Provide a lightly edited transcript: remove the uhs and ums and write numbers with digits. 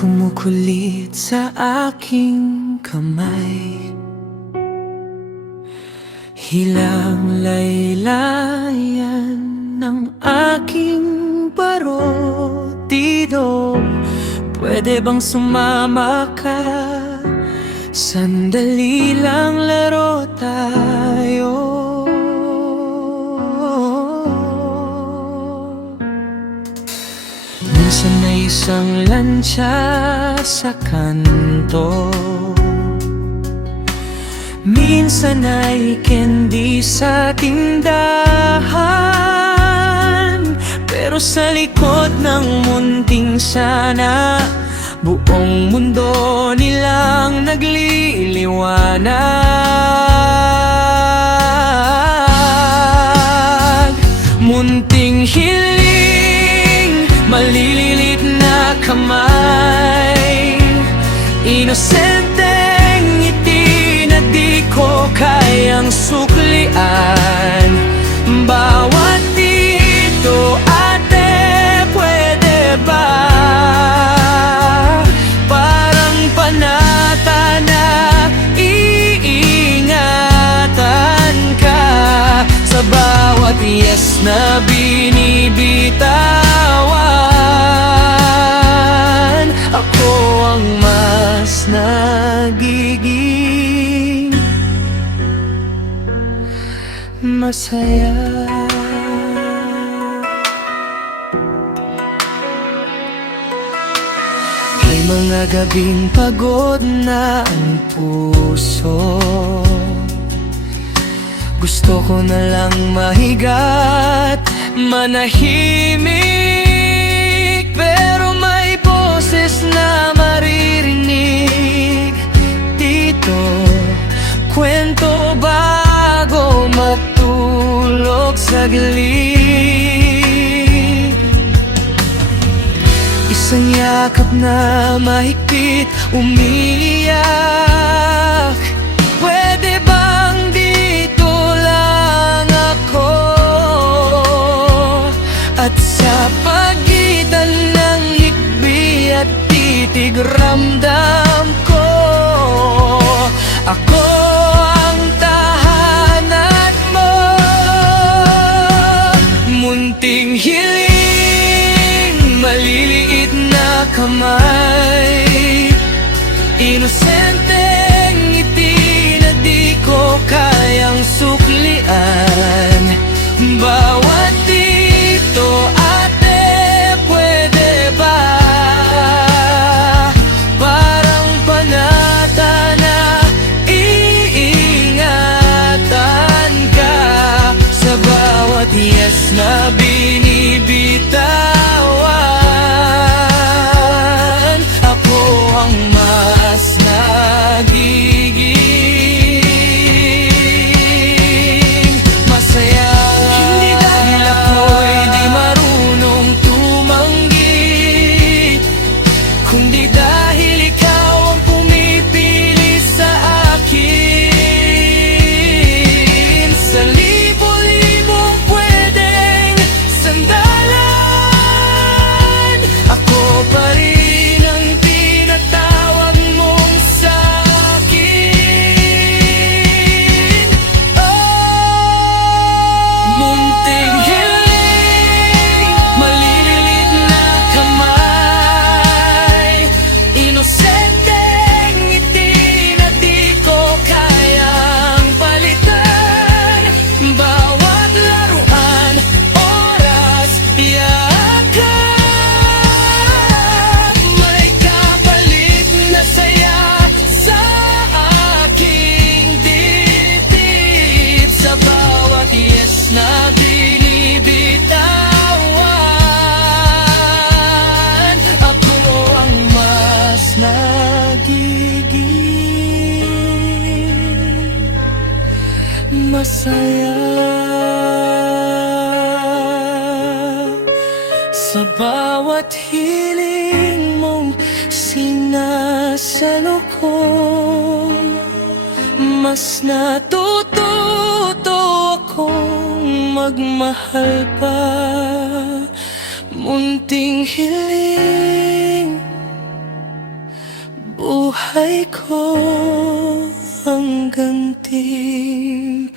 kumukulit sa aking kamay. Hilang laylayan ng aking parotido. Pwede bang sumama ka? Sandali lang laro tayo. Minsan ay isang lansya sa kanto, minsan ay candy sa tindahan. Pero sa likod ng munting sana, buong mundo nilang nagliliwanag. Munting hiling, malililit na kamay, inosenteng ngiti na di ko kayang suklian. Bawat dito, ate, pwede ba? Parang panata na iingatan ka. Sa bawat yes na binibitawan, ako ang mas nagiging masaya. May mga gabing pagod na ang puso, gusto ko na lang mahiga't manahimik. Pero may boses na maririnig dito, kwento bago matulog sa gilid. Isang yakap na mahigpit, umiiyak. Pwede bang dito lang ako? At sa pagitan ng hikbi at titig, ramdam ko ako ang tahanan mo. Munting hiling, maliliit na kamay, inosenteng ngiti na di ko kayang suklian. Bawat dito, ate, pwede ba? Parang panata na iingatan ka. Sa bawat yes na binibitawan, ako ang mas nagiging masaya. Hindi dahil ako'y di marunong tumanggi, kundi dahil ikaw ang pumipili sa akin. Sa libo-libong pwedeng sandalan, ako pa rin ang tinatawag mong sa'kin. Oh, munting hiling, malililit na kamay, inosenteng ngiti na di ko kayang palitan. Bawat laruan, oras, yakap, may kapalit na saya sa aking dibdib. Sa bawat yes na binibitawan, ako ang mas nagiging masaya. Sa bawat hiling mong sinasalo ko, mas natututo akong magmahal pa. Munting hiling, buhay ko ang ganting